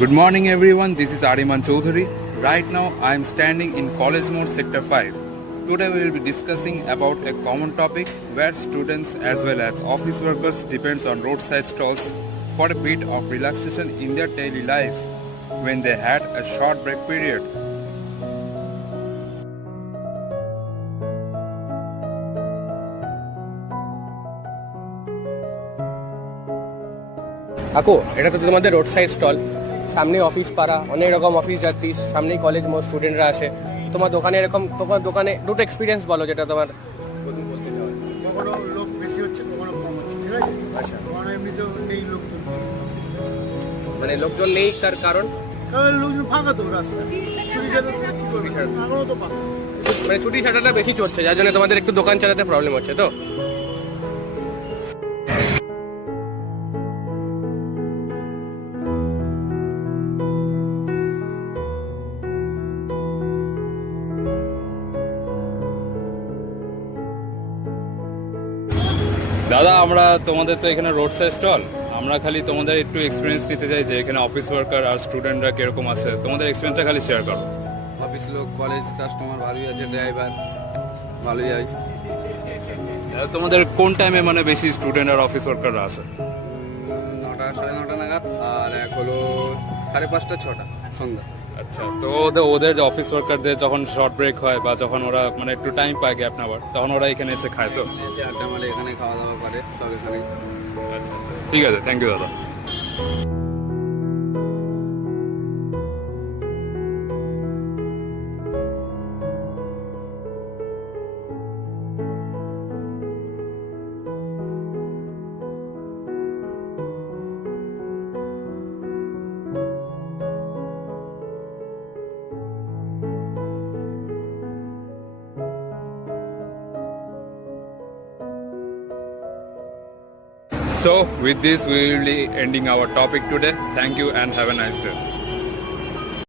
Good morning everyone, this is Ariman Choudhury. Right now I am standing in College Mode Sector 5. Today we will be discussing about a common topic where students as well as office workers depends on roadside stalls for a bit of relaxation in their daily life when they had a short break period. কাকু, এটা তো তোমাদের road side stall, সামনে office পাড়া, অনেক রকম office যাত্রী, সামনেই কলেজ মোড়, স্টুডেন্টরা আসে। তোমার দোকানে তোমার দোকানে দুটো এক্সপিরিয়েন্স বলো যেটা তোমার বলতে চাও। কখনো লোক বেশি হচ্ছে, কখনো কম হচ্ছে, ঠিক আছে? আচ্ছা, কখনো এমনিতেও নেই লোকজন, মানে লোকজন নেই তার কারণ কারণ লোকজন ফাঁকা তো রাস্তা, ছুটি ছাড়া কি করবে? এখনো তো ফাঁকা। মানে ছুটি ছাটাটা বেশি চড়ছে, যার জন্য তোমাদের একটু দোকান চালাতে প্রবলেম হচ্ছে তো। দাদা, আমরা তোমাদের তো এখানে রোড সাইড স্টল, আমরা খালি তোমাদের একটু এক্সপিরিয়েন্স নিতে চাই যে এখানে অফিস ওয়ার্কার আর স্টুডেন্টরা কিরকম আছে, তোমাদের এক্সপিরিয়েন্সটা খালি শেয়ার করো। অফিস লোক, কলেজ কাস্টমার ভালোই আছে, ড্রাইভার ভালোই আছে। তোমাদের কোন টাইমে মানে বেশি স্টুডেন্ট আর অফিস ওয়ার্কাররা আসে? 9টা 9:30 নাগাদ, আর এক হলো 5:30 6টা সন্ধ্যা। আচ্ছা, তো ওদের যে অফিস ওয়ার্কারদের যখন শর্ট ব্রেক হয় বা যখন ওরা মানে একটু টাইম পায় গ্যাপ নেওয়ার, তখন ওরা এখানে এসে খায় তো? এসে আড্ডা মারে, এখানে খাওয়া দাওয়া করে, সব এখানেই। আচ্ছা, ঠিক আছে, থ্যাংক ইউ দাদা। So with this we will be ending our topic today. Thank you and have a nice day.